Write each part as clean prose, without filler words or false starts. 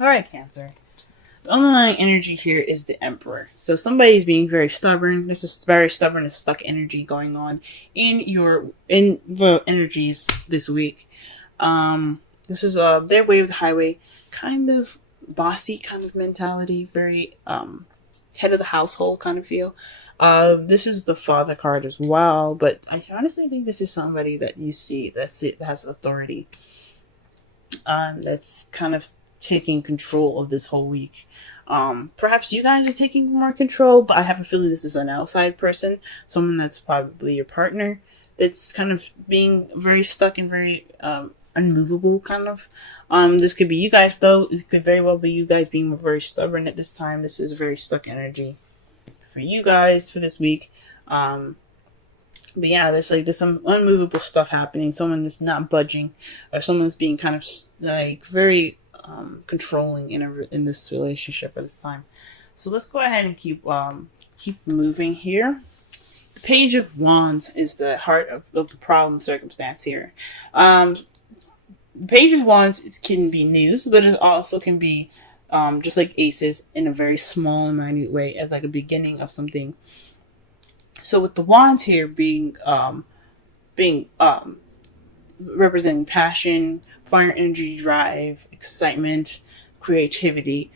All right, Cancer. The underlying energy here is the Emperor. So somebody's being very stubborn. This is very stubborn and stuck energy going on in the energies this week. This is their way of the highway, kind of bossy kind of mentality, very head of the household kind of feel. This is the father card as well, but I honestly think this is somebody that you see that has authority. That's kind of taking control of this whole week. Perhaps you guys are taking more control, but I have a feeling this is an outside person, someone that's probably your partner, that's kind of being very stuck and very unmovable, kind of. This could be you guys, though. It could very well be you guys being very stubborn at this time. This is very stuck energy for you guys for this week. But yeah, there's some unmovable stuff happening. Someone that's not budging, or someone that's being kind of like very controlling in this relationship at this time. So let's go ahead and keep moving here. The Page of Wands is the heart of the problem circumstance here. The Page of Wands, it can be news, but it also can be just like aces in a very small and minute way, as like a beginning of something. So with the wands here being representing passion, fire, energy, drive, excitement, creativity.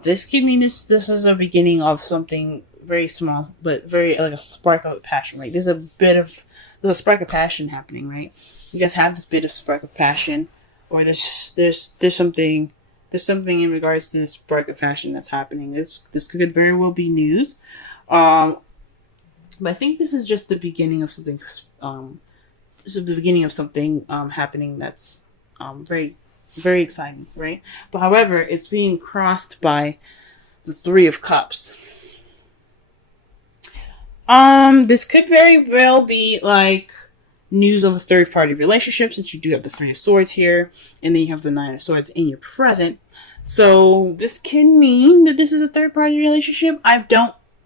This could mean this is a beginning of something very small, but very like a spark of passion, right? There's a spark of passion happening, right? You guys have this bit of spark of passion, or there's something in regards to this spark of passion that's happening. This could very well be news. But I think this is just the beginning of something. This is the beginning of something happening that's very, very exciting, right? But however, it's being crossed by the Three of Cups. This could very well be like news of a third-party relationship, since you do have the Three of Swords here, and then you have the Nine of Swords in your present. So this can mean that this is a third-party relationship. I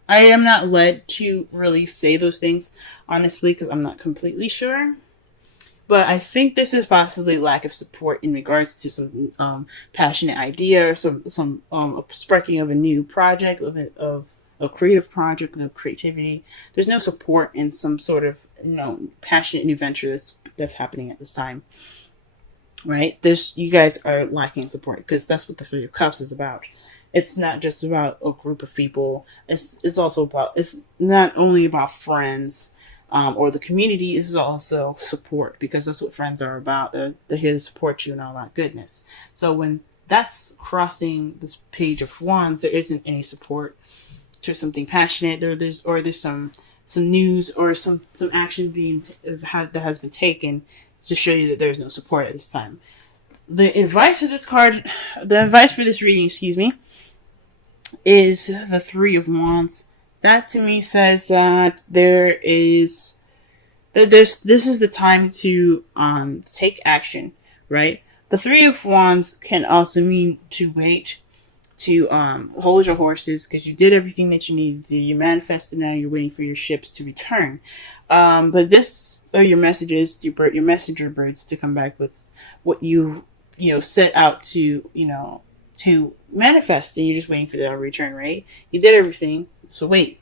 am not led to really say those things, honestly, because I'm not completely sure. But I think this is possibly lack of support in regards to some passionate idea, or some sparking of a new project, of a creative project, of creativity. There's no support in some sort of passionate new venture that's happening at this time, right? You guys are lacking support, because that's what the Three of Cups is about. It's not just about a group of people. It's also about, it's not only about friends or the community. This is also support, because that's what friends are about. They're here to support you and all that goodness. So when that's crossing this Page of Wands, there isn't any support to something passionate. There's some news or some action that has been taken to show you that there's no support at this time. The advice for this reading, is the Three of Wands. That to me says that this is the time to take action, right? The Three of Wands can also mean to wait, to hold your horses, because you did everything that you needed to do. You manifested, now you're waiting for your ships to return. But this, or your messages, your messenger birds, to come back with what you set out to manifest, and you're just waiting for their return, right? You did everything, so wait.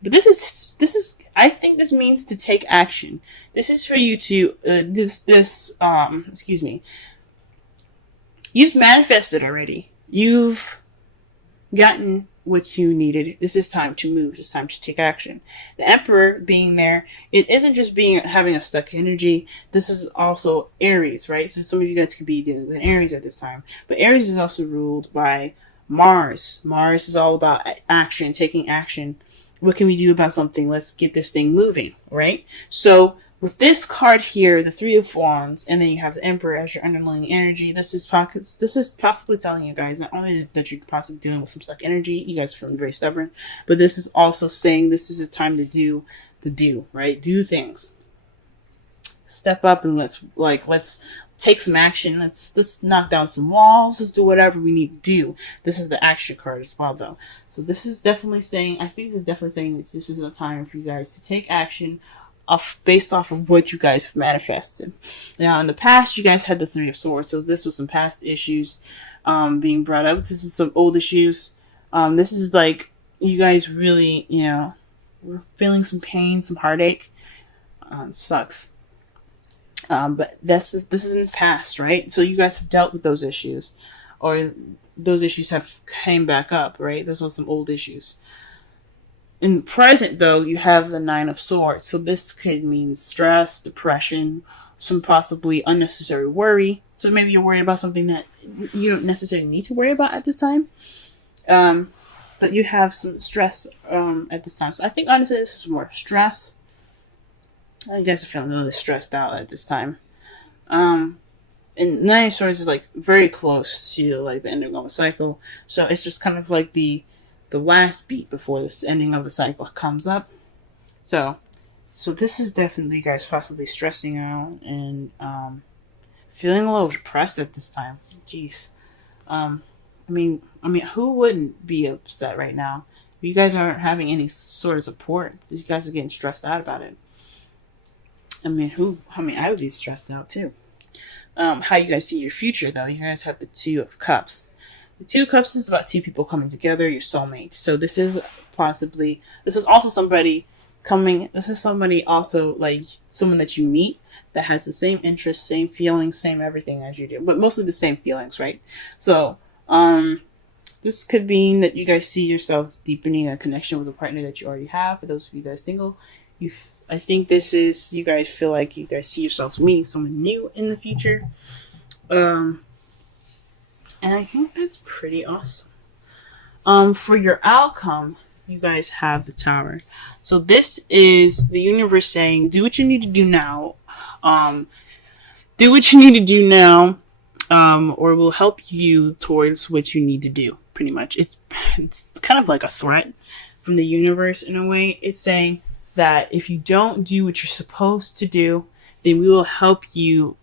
But this is I think this means to take action. This is for you to you've manifested already. You've gotten what you needed. This is time to move. It's time to take action. The Emperor being there, it isn't just having a stuck energy. This is also Aries, right? So some of you guys could be dealing with Aries at this time. But Aries is also ruled by Mars. Mars is all about action, taking action. What can we do about something? Let's get this thing moving, right? So with this card here, the Three of Wands, and then you have the Emperor as your underlying energy, this is possibly telling you guys not only that you're possibly dealing with some stuck energy, you guys are feeling very stubborn, but this is also saying this is a time to do, right? Do things. Step up and let's take some action. Let's knock down some walls. Let's do whatever we need to do. This is the action card as well, though. So this is definitely saying, I think this is definitely saying that this is a time for you guys to take action based off of what you guys have manifested. Now, in the past, you guys had the Three of Swords, so this was some past issues. being brought up. This is some old issues. This is like you guys really, we're feeling some pain, some heartache. Sucks. But this is in the past, right? So you guys have dealt with those issues, or those issues have came back up, right? Those are some old issues. In the present, though, you have the Nine of Swords. So this could mean stress, depression, some possibly unnecessary worry. So maybe you're worried about something that you don't necessarily need to worry about at this time. But you have some stress at this time. So I think honestly this is more stress. I guess I feel a little stressed out at this time. And Nine of Swords is like very close to like the ending of a cycle. So it's just kind of like the last beat before this ending of the cycle comes up. So this is definitely you guys possibly stressing out and feeling a little depressed at this time. Jeez. I mean, who wouldn't be upset right now? You guys aren't having any sort of support. You guys are getting stressed out about it. I would be stressed out too. How you guys see your future, though? You guys have the Two of Cups. The Two of Cups is about two people coming together, your soulmates. So this is also somebody coming. This is somebody also like someone that you meet that has the same interests, same feelings, same everything as you do, but mostly the same feelings, right? So, this could mean that you guys see yourselves deepening a connection with a partner that you already have. For those of you guys single, I think this is you guys feel like you guys see yourselves meeting someone new in the future. And I think that's pretty awesome. For your outcome, you guys have the Tower. So this is the universe saying, do what you need to do now. Do what you need to do now, or we'll help you towards what you need to do. Pretty much, it's kind of like a threat from the universe in a way. It's saying that if you don't do what you're supposed to do, then we will help you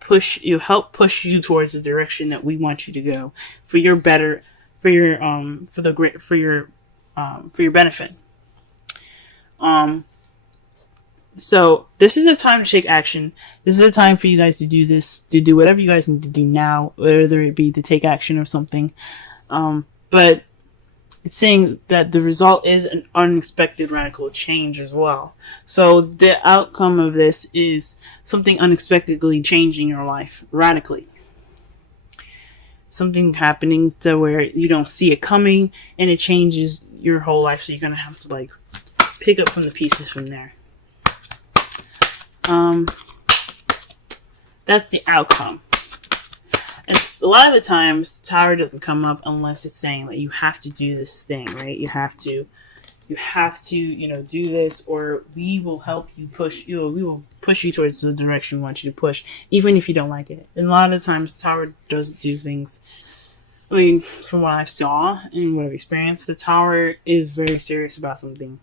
push you towards the direction that we want you to go for your benefit. So this is a time to take action. This is a time for you guys to do this, to do whatever you guys need to do now, whether it be to take action or something. But it's saying that the result is an unexpected radical change as well. So the outcome of this is something unexpectedly changing your life radically. Something happening to where you don't see it coming and it changes your whole life. So you're going to have to like pick up from the pieces from there. That's the outcome. And a lot of the times, the Tower doesn't come up unless it's saying that you have to do this thing, right? You have to, do this, or we will help you push. We will push you towards the direction we want you to push, even if you don't like it. And a lot of the times, the Tower doesn't do things. I mean, from what I saw and what I've experienced, the Tower is very serious about something.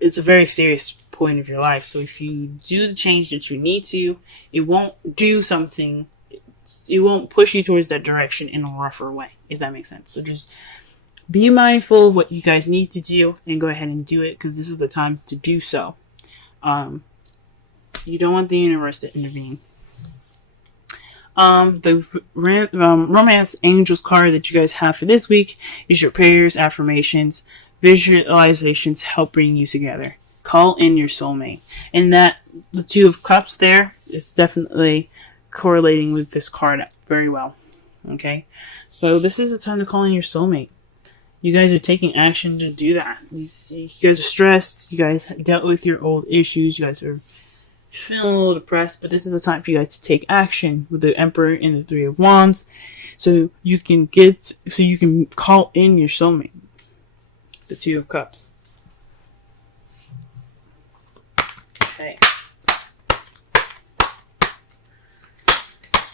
It's a very serious point of your life. So if you do the change that you need to, it won't do something. It won't push you towards that direction in a rougher way, if that makes sense. So just be mindful of what you guys need to do and go ahead and do it, because this is the time to do so. You don't want the universe to intervene. The romance angels card that you guys have for this week is your prayers, affirmations, visualizations help bring you together. Call in your soulmate. And that the Two of Cups there is definitely correlating with this card very well. Okay, so this is the time to call in your soulmate. You guys are taking action to do that. You guys are stressed. You guys dealt with your old issues. You guys are feeling a little depressed, but this is the time for you guys to take action with the Emperor and the Three of Wands, so you can call in your soulmate. The Two of Cups. Okay.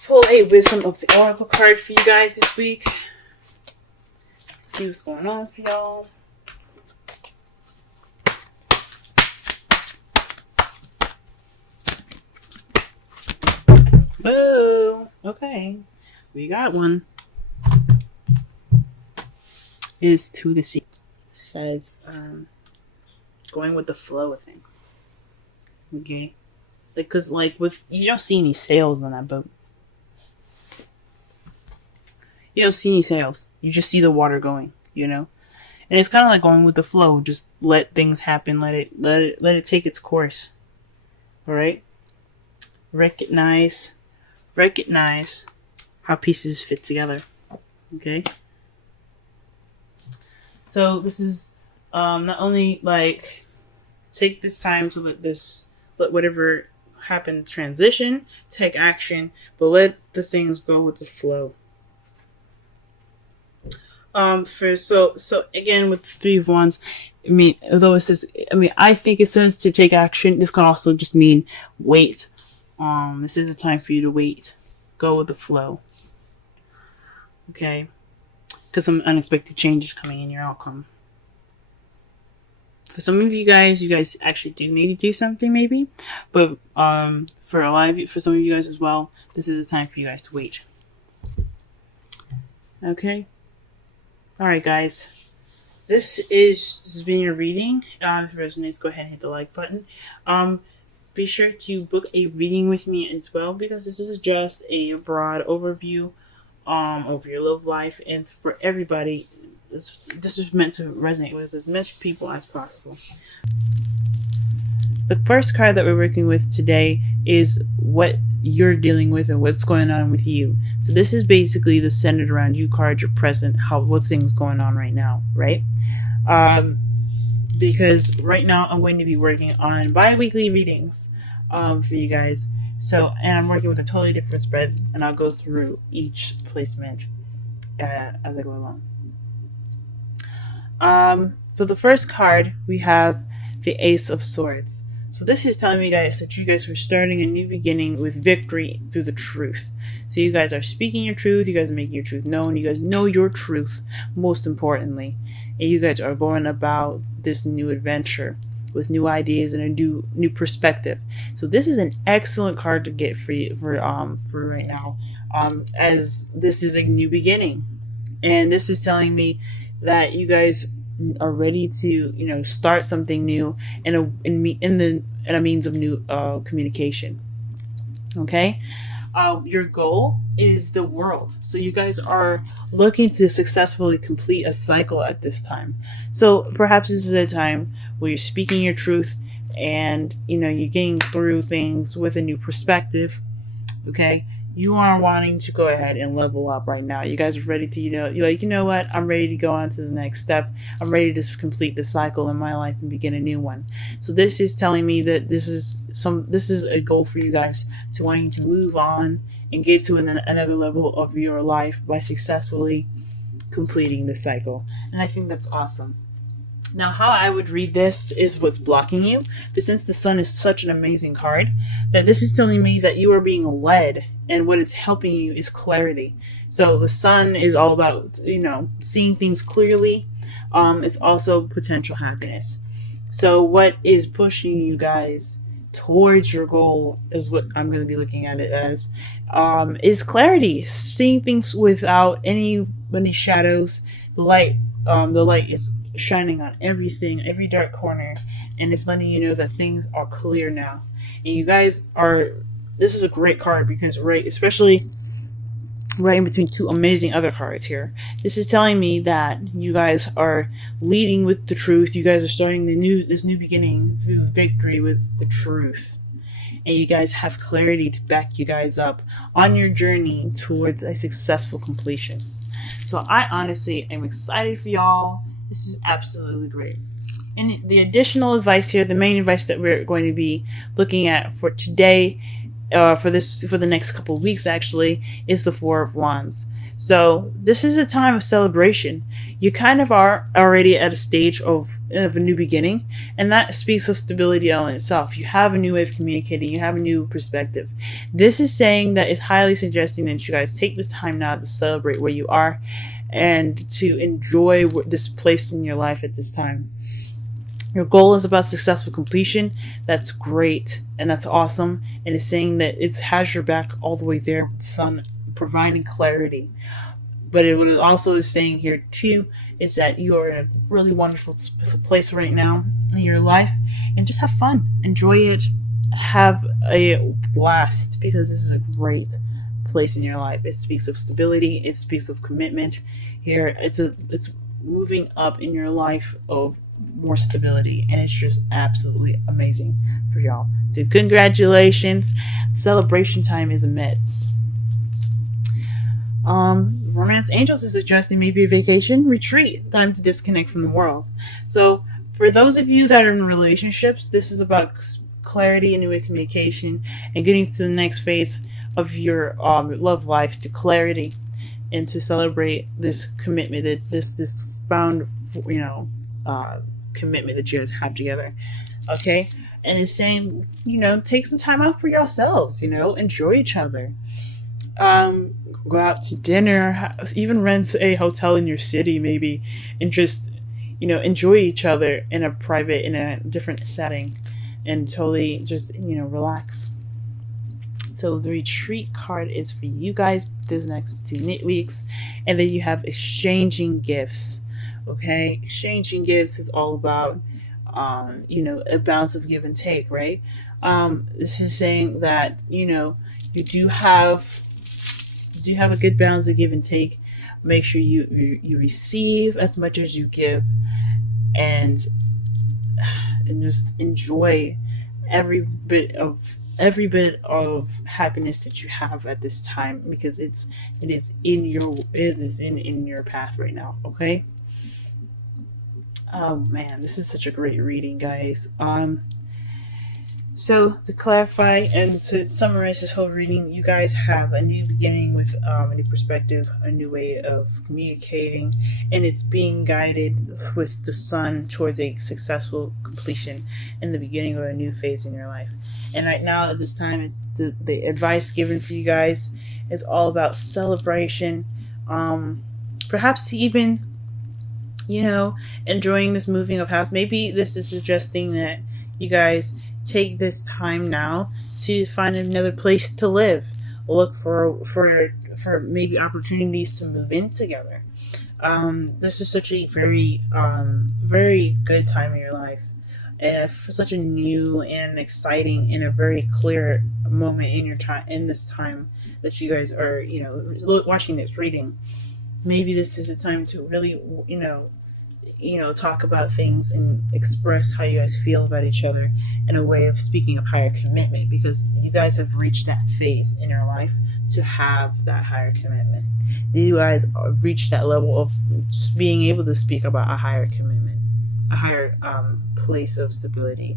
Pull a Wisdom of the Oracle card for you guys this week. Let's see what's going on for y'all. Whoa! Okay, we got one. Is to the sea. Says going with the flow of things. Okay, because with you don't see any sails on that boat. You don't see any sails. You just see the water going, you know? And it's kind of like going with the flow. Just let things happen. Let it take its course. All right? Recognize how pieces fit together. Okay? So this is not only like take this time to let whatever happen transition, take action, but let the things go with the flow. So again with the Three of Wands, I mean, although it says, I think it says to take action. This can also just mean wait. This is the time for you to wait. Go with the flow. Okay, because some unexpected changes coming in your outcome. For some of you guys actually do need to do something maybe, but for a lot of you, for some of you guys as well, this is the time for you guys to wait. Okay. All right, guys. This has been your reading. If it resonates, go ahead and hit the like button. Be sure to book a reading with me as well, because this is just a broad overview of your love life, and for everybody, this is meant to resonate with as much people as possible. The first card that we're working with today is what you're dealing with and what's going on with you. So this is basically the centered around you card, your present, what things going on right now, right? Because right now I'm going to be working on bi-weekly readings for you guys. So, and I'm working with a totally different spread, and I'll go through each placement as I go along. For the first card, we have the Ace of Swords. So this is telling me, guys, that you guys are starting a new beginning with victory through the truth. So you guys are speaking your truth. You guys are making your truth known. You guys know your truth, most importantly. And you guys are going about this new adventure with new ideas and a new perspective. So this is an excellent card to get for you for right now, as this is a new beginning. And this is telling me that you guys are ready to, start something new in a means of new communication. Okay, your goal is the world. So you guys are looking to successfully complete a cycle at this time. So perhaps this is a time where you're speaking your truth, and you're getting through things with a new perspective. Okay, you are wanting to go ahead and level up right now. You guys are ready to, you're like, you know what? I'm ready to go on to the next step. I'm ready to complete the cycle in my life and begin a new one. So this is telling me that this is a goal for you guys to wanting to move on and get to another level of your life by successfully completing the cycle. And I think that's awesome. Now, how I would read this is what's blocking you. But since the Sun is such an amazing card, that this is telling me that you are being led, and what it's helping you is clarity. So the Sun is all about, seeing things clearly. It's also potential happiness. So what is pushing you guys towards your goal is what I'm going to be looking at it as, is clarity. Seeing things without any shadows. The light is shining on everything, every dark corner, and it's letting you know that things are clear now. And you guys this is a great card because especially right in between two amazing other cards here, this is telling me that you guys are leading with the truth. You guys are starting this new beginning through victory with the truth, and you guys have clarity to back you guys up on your journey towards a successful completion. So I honestly am excited for y'all. This is absolutely great. And the additional advice here, the main advice that we're going to be looking at for today, for the next couple of weeks actually, is the Four of Wands. So this is a time of celebration. You kind of are already at a stage of a new beginning, and that speaks of stability all in itself. You have a new way of communicating. You have a new perspective. This is saying that it's highly suggesting that you guys take this time now to celebrate where you are and to enjoy this place in your life at this time. Your goal is about successful completion. That's great, and that's awesome. And it's saying that it has your back all the way there with the Sun providing clarity. But what it also is saying here too is that you are in a really wonderful place right now in your life, and just have fun, enjoy it, have a blast, because this is a great place in your life. It speaks of stability. It speaks of commitment. Here, it's moving up in your life of more stability, and it's just absolutely amazing for y'all. So congratulations. Celebration time is amidst. Romance Angels is suggesting maybe a vacation retreat, time to disconnect from the world. So, for those of you that are in relationships, this is about clarity and new communication and getting to the next phase of your love life, to clarity, and to celebrate this commitment, this found, commitment that you guys have together. Okay, and it's saying, take some time out for yourselves. Enjoy each other. Go out to dinner, even rent a hotel in your city, maybe, and just, enjoy each other in a different setting, and totally just, relax. So the retreat card is for you guys this next 2 weeks, and then you have exchanging gifts. Okay, exchanging gifts is all about, a balance of give and take, right? This is saying that you do have a good balance of give and take. Make sure you receive as much as you give, and just enjoy every bit of happiness that you have at this time, because it is in your path right now. Okay. Oh man, this is such a great reading, guys. So to clarify and to summarize this whole reading, you guys have a new beginning with a new perspective, a new way of communicating, and it's being guided with the sun towards a successful completion in the beginning of a new phase in your life. And right now, at this time, the advice given for you guys is all about celebration, perhaps even, enjoying this moving of house. Maybe this is suggesting that you guys take this time now to find another place to live. Look for maybe opportunities to move in together. This is such a very very good time in your life, and for such a new and exciting and a very clear moment in your time, in this time that you guys are watching this reading. Maybe this is a time to really talk about things and express how you guys feel about each other in a way of speaking of higher commitment, because you guys have reached that phase in your life to have that higher commitment. You guys reached that level of just being able to speak about a higher commitment, a higher place of stability